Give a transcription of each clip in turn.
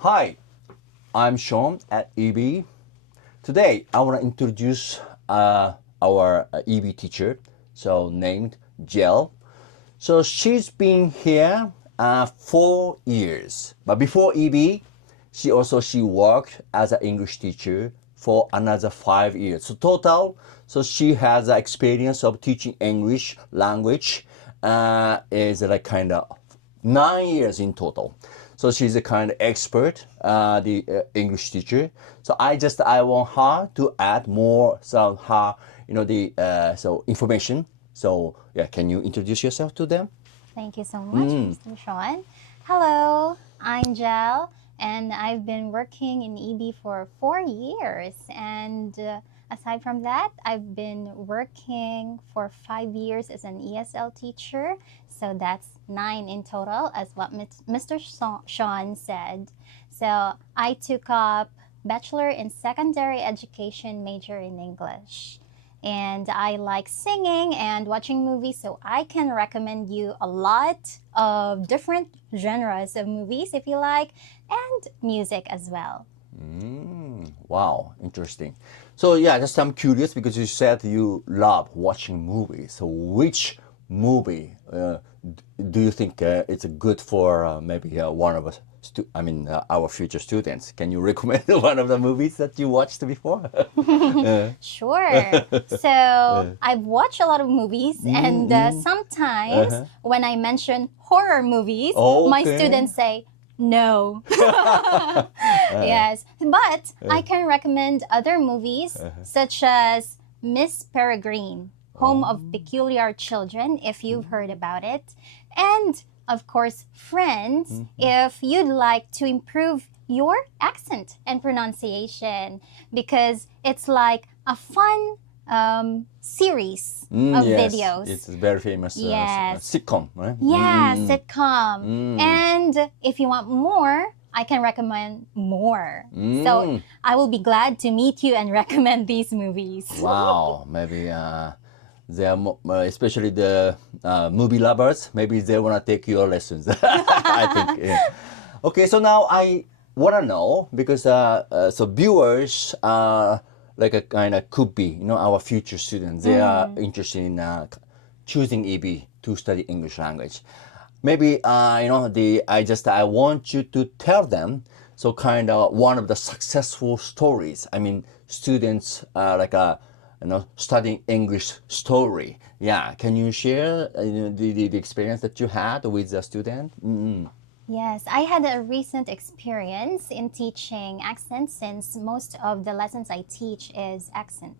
Hi, I'm Sean at EB. Today, I want to introduce our EB teacher, so named Jel. So she's been here 4 years. But before EB, she worked as an English teacher for another 5 years. So total, so she has the experience of teaching English language is like kind of 9 years in total. So she's a kind of expert, the English teacher. So I want her to add more some her, so information. So yeah, can you introduce yourself to them? Thank you so much, Mr. Sean. Hello, I'm Jel, and I've been working in EB for 4 years. And aside from that, I've been working for 5 years as an ESL teacher. So that's 9 in total, as what Mr. Sean said. So I took up Bachelor in Secondary Education major in English. And I like singing and watching movies, so I can recommend you a lot of different genres of movies if you like, and music as well. Wow, interesting. So yeah, just I'm curious because you said you love watching movies. So which movie do you think it's good for maybe one of us? Our future students. Can you recommend one of the movies that you watched before? Sure. So I've watched a lot of movies, and sometimes when I mention horror movies, my students say, no. Yes. But I can recommend other movies such as Miss Peregrine, Home of Peculiar Children, if you've heard about it. And of course, Friends, if you'd like to improve your accent and pronunciation, because it's like a fun series of videos. It's a very famous sitcom, right? Yeah, sitcom. And if you want more, I can recommend more. So I will be glad to meet you and recommend these movies. Wow, maybe they are especially the movie lovers. Maybe they want to take your lessons. I think. Yeah. Okay, so now I want to know because so viewers like a kind of could be our future students. They are interested in choosing EB to study English language. Maybe I want you to tell them so kind of one of the successful stories. I mean, students studying English story. Yeah, can you share the experience that you had with a student? Yes, I had a recent experience in teaching accent since most of the lessons I teach is accent.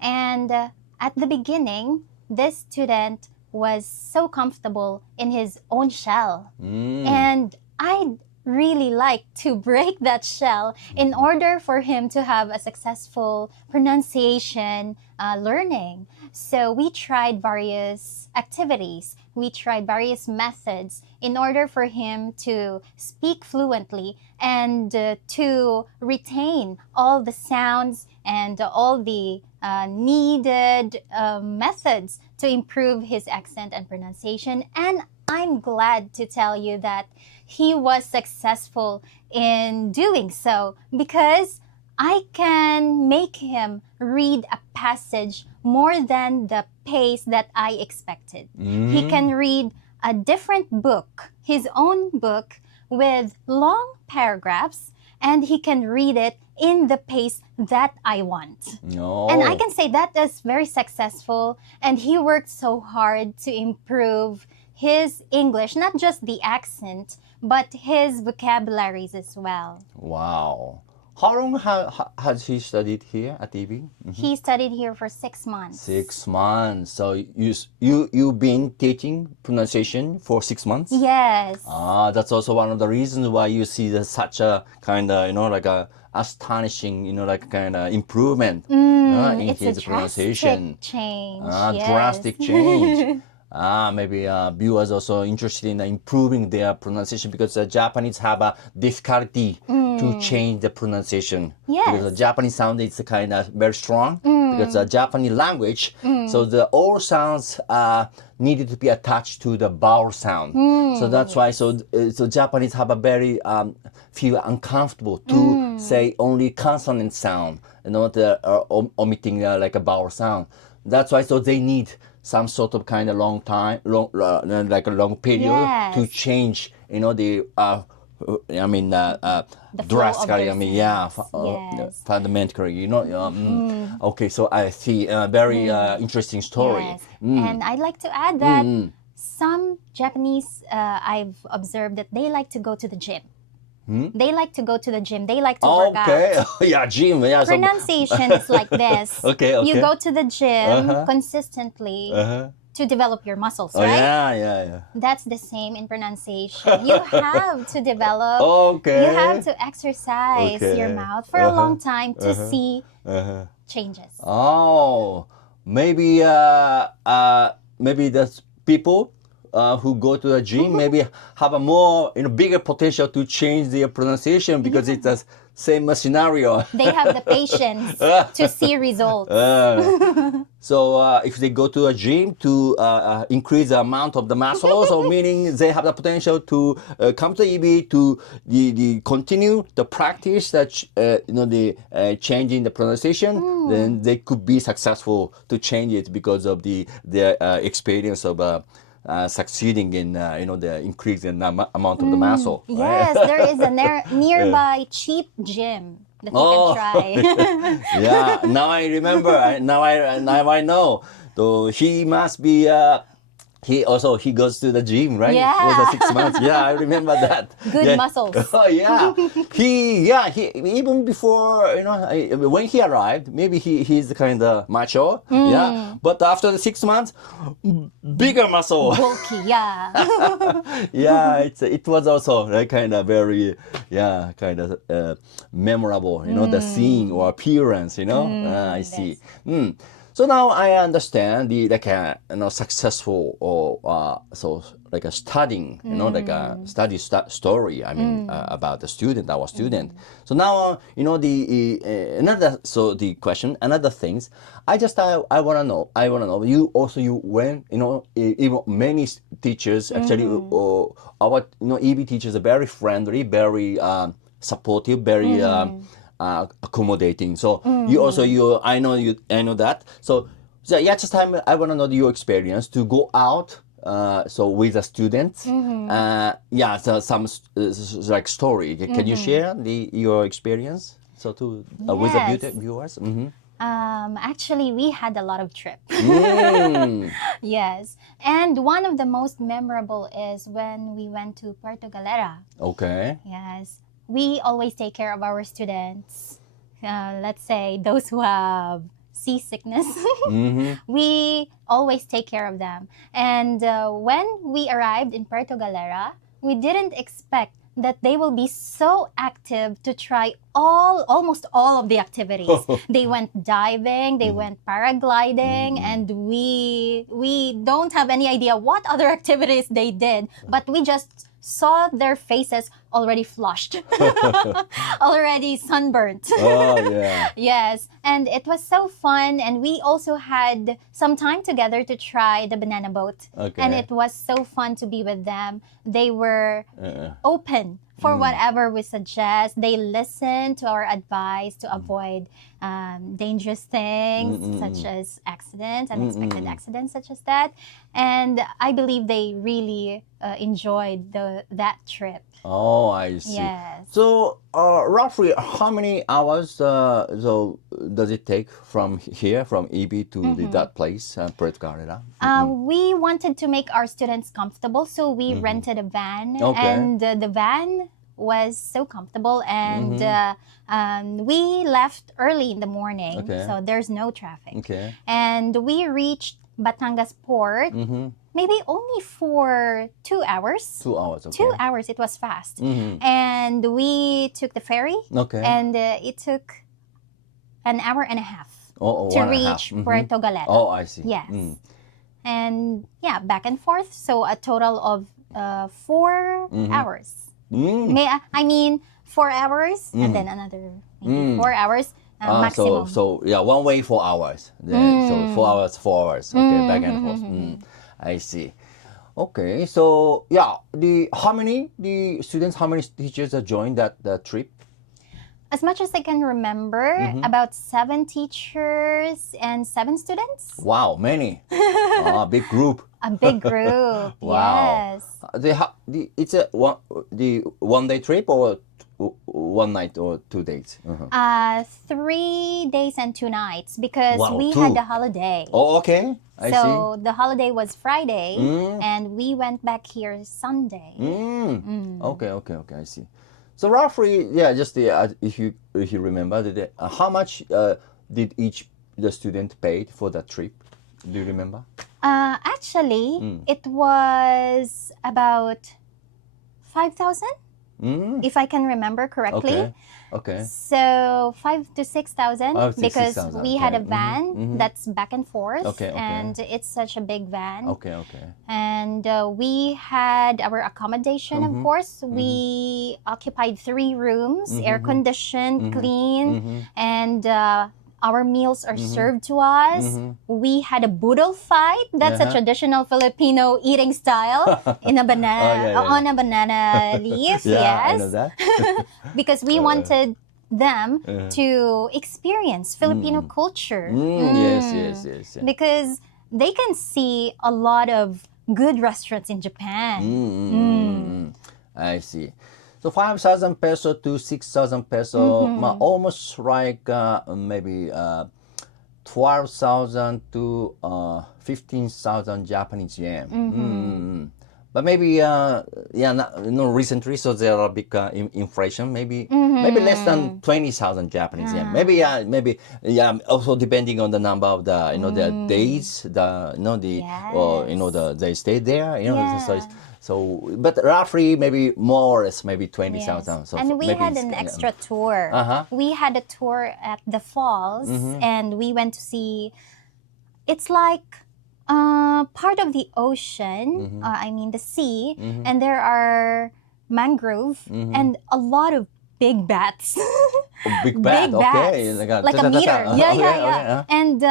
And at the beginning, this student was so comfortable in his own shell. And I'd really like to break that shell in order for him to have a successful pronunciation learning. So we tried various activities. We tried various methods in order for him to speak fluently and to retain all the sounds and all the needed methods to improve his accent and pronunciation. And I'm glad to tell you that he was successful in doing so because I can make him read a passage more than the pace that I expected. He can read a different book, his own book, with long paragraphs, and he can read it in the pace that I want. And I can say that is very successful, and he worked so hard to improve his English, not just the accent, but his vocabularies as well. Wow. How long has he studied here at EB? He studied here for 6 months. 6 months. So you've been teaching pronunciation for 6 months? Yes. That's also one of the reasons why you see such a kind of like a astonishing kind of improvement in It's his a pronunciation. drastic change. Yes. Drastic change. Maybe viewers also interested in improving their pronunciation because Japanese have a difficulty to to change the pronunciation. Yes. Because the Japanese sound is kind of very strong because the Japanese language, so the all sounds needed to be attached to the vowel sound. So that's why, so Japanese have a very feel uncomfortable to say only consonant sound, not omitting like a vowel sound. That's why, so they need some sort of kind of long like a long period to change, the drastically, fundamentally, Okay, so I see a very interesting story. Yes. And I'd like to add that some Japanese, I've observed that they like to go to the gym. They like to go to the gym. They like to work out. Yeah, gym. Yeah, Pronunciation is like this. Okay. You go to the gym consistently to develop your muscles, right? Yeah. That's the same in pronunciation. You have to develop. Okay. You have to exercise your mouth for a long time to see changes. Oh, maybe that's people who go to the gym maybe have a more bigger potential to change their pronunciation because it's the same scenario. They have the patience to see results. So if they go to a gym to increase the amount of the muscles, or meaning they have the potential to come to EB to continue the practice that the changing the pronunciation, then they could be successful to change it because of their experience of succeeding in the increase in the amount of the muscle. Yes, there is a nearby cheap gym that you can try. Yeah, now I remember. Now I know. So he must be. He goes to the gym, right? Yeah. For the 6 months. Yeah, I remember that. Good muscles. Oh yeah. He even before when he arrived, maybe he's kind of macho. Yeah. But after the 6 months, bigger muscle. Bulky, yeah. Yeah, it was also like kind of very memorable. The scene or appearance. I see. So now I understand the successful or so like a studying, like a study story. I mean about the student, our student. So now the question, another things. I wanna know. You when even many teachers actually our EB teachers are very friendly, very supportive, very. Accommodating. So I know that. So just time I want to know your experience to go out. So with the students. So some like story. Can you share your experience? So with the viewers. Actually, we had a lot of trips. Yes. And one of the most memorable is when we went to Puerto Galera. Okay. Yes. We always take care of our students. Let's say those who have seasickness. We always take care of them. And when we arrived in Puerto Galera, we didn't expect that they will be so active to try almost all of the activities. They went diving, they went paragliding, and we don't have any idea what other activities they did, but we just saw their faces already flushed, already sunburnt. Oh, yeah. Yes, and it was so fun, and we also had some time together to try the banana boat. Okay. And it was so fun to be with them. They were open for whatever we suggest. They listened to our advice to avoid dangerous things such as accidents, unexpected accidents such as that. And I believe they really enjoyed that trip. Oh, I see. Yes. So, roughly, how many hours does it take from here, from EB to that place, Puerto Galera? We wanted to make our students comfortable, so we rented a van. Okay. And the van was so comfortable, and we left early in the morning, Okay. so there's no traffic. Okay. And we reached Batangas port maybe only for 2 hours. 2 hours, okay. 2 hours, it was fast. And we took the ferry, Okay. and it took an hour and a half to 1.5. reach Puerto Galera. Oh, I see. Yes. And yeah, back and forth. So a total of 4 hours. 4 hours and then another maybe 4 hours maximum. So yeah, one way 4 hours. Then, so 4 hours, 4 hours. Okay, back and forth. I see. Okay, so yeah, how many teachers joined that trip? As much as I can remember, about 7 teachers and 7 students. Wow, many. Big group. A big group. Wow. Yes. It's the one day trip or one night or 2 days? 3 days and 2 nights because Wow, we 2. had the holiday. Oh, okay. I see. So the holiday was Friday and we went back here Sunday. Okay, I see. So roughly, yeah, just if you remember, how much did the student paid for that trip? Do you remember? Actually, it was about 5,000, if I can remember correctly. Okay. So 5,000 to 6,000 because 6,000, we had a okay. van that's back and forth, Okay. and it's such a big van. Okay. And we had our accommodation, of course. We occupied 3 rooms, air conditioned, clean, and our meals are served to us. We had a boodle fight. That's a traditional Filipino eating style in a banana on a banana leaf. Yeah, yes, I know that. because we wanted them to experience Filipino culture. Yes. Because they can see a lot of good restaurants in Japan. I see. So 5,000 peso to 6,000 peso, almost like maybe 12,000 to 15,000 Japanese yen. But maybe recently, so there are big inflation. Maybe less than 20,000 Japanese yen. Maybe also depending on the number of the the days, they stay there. So, but roughly maybe more or less, maybe 20,000. Yes. So And we had an extra tour. We had a tour at the falls, and we went to see. It's like part of the ocean. I mean the sea, and there are mangrove and a lot of big bats. Big bat, big okay. bats, like a meter. Yeah. And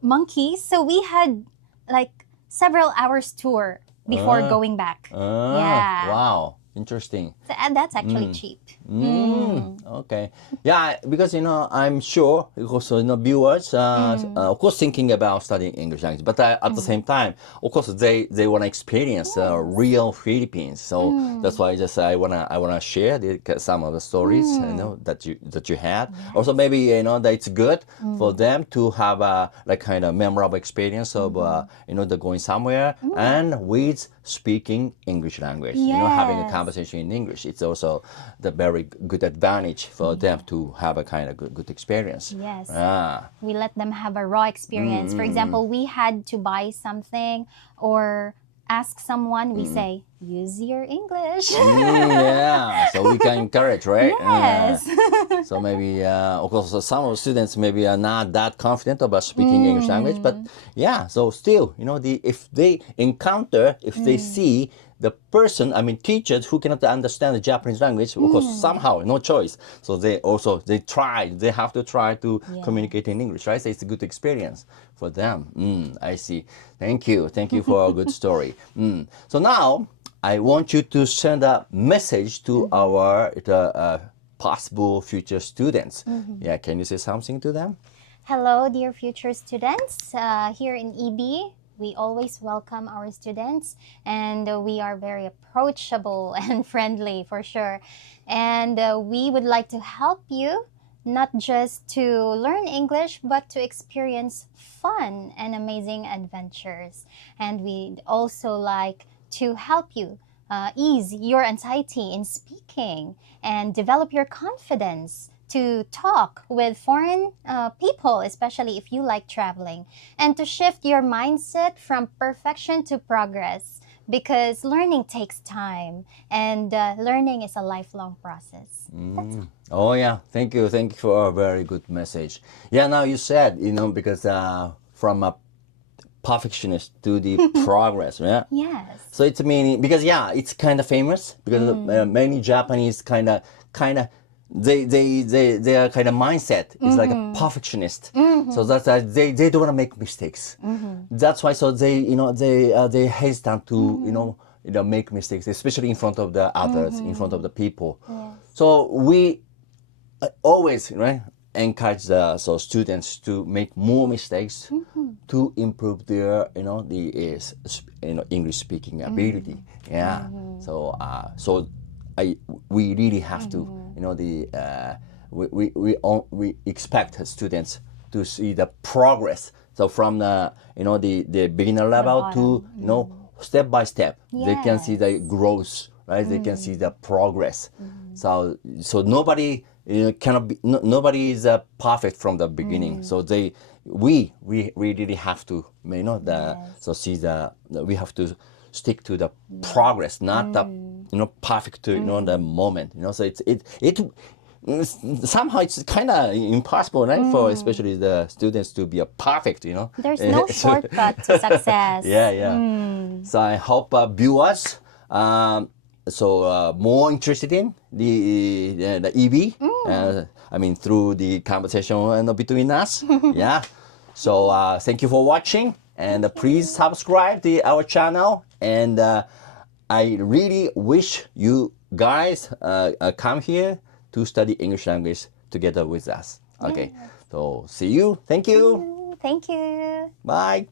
monkeys. So we had like several hours tour before going back. Yeah. Wow. Interesting. So, that's actually cheap. Okay. Yeah, because I'm sure also viewers of course thinking about studying English language, but at the same time, of course they want to experience real Philippines. So that's why I wanna share some of the stories that you had. Also maybe that it's good for them to have a like kind of memorable experience of the going somewhere and with speaking English language. Having a conversation in English. It's also the very good advantage for them to have a kind of good experience. Yes. We let them have a raw experience. For example, we had to buy something or ask someone, we say, use your English. Yeah, so we can encourage, right? Yes. So maybe, of course, some of the students maybe are not that confident about speaking English language, but yeah, so still, if they see the person, teachers who cannot understand the Japanese language, of course, somehow, no choice. So they have to try to communicate in English, right? So it's a good experience for them. I see. Thank you for a good story. So now, I want you to send a message to our possible future students. Yeah, can you say something to them? Hello, dear future students. Here in EB, we always welcome our students, and we are very approachable and friendly for sure. And we would like to help you not just to learn English, but to experience fun and amazing adventures. And we'd also like to help you ease your anxiety in speaking and develop your confidence to talk with foreign people, especially if you like traveling, and to shift your mindset from perfection to progress, because learning takes time, and learning is a lifelong process. Oh yeah, thank you for a very good message. Yeah, now you said, because from a perfectionist to the progress, yeah? Yes. So it's meaning, because it's kind of famous, because many Japanese kind of kind of their kind of mindset is like a perfectionist. So that's why they don't want to make mistakes. That's why so they hesitant to make mistakes, especially in front of the others, in front of the people. Yes. So we always encourage the students to make more mistakes to improve their English speaking ability. Yeah. So we really have to we expect students to see the progress. So from the beginner level to step by step, they can see the growth, right? They can see the progress. So nobody cannot be nobody is perfect from the beginning. So we really have to we have to stick to the progress, not the perfect the moment. So it somehow it's kind of impossible, right? For especially the students to be a perfect, There's no shortcut to success. So I hope viewers more interested in the EB. Through the conversation between us. Yeah. So thank you for watching, and please subscribe to our channel. And I really wish you guys come here to study English language together with us. Okay. So see you. Thank you. Thank you. Bye.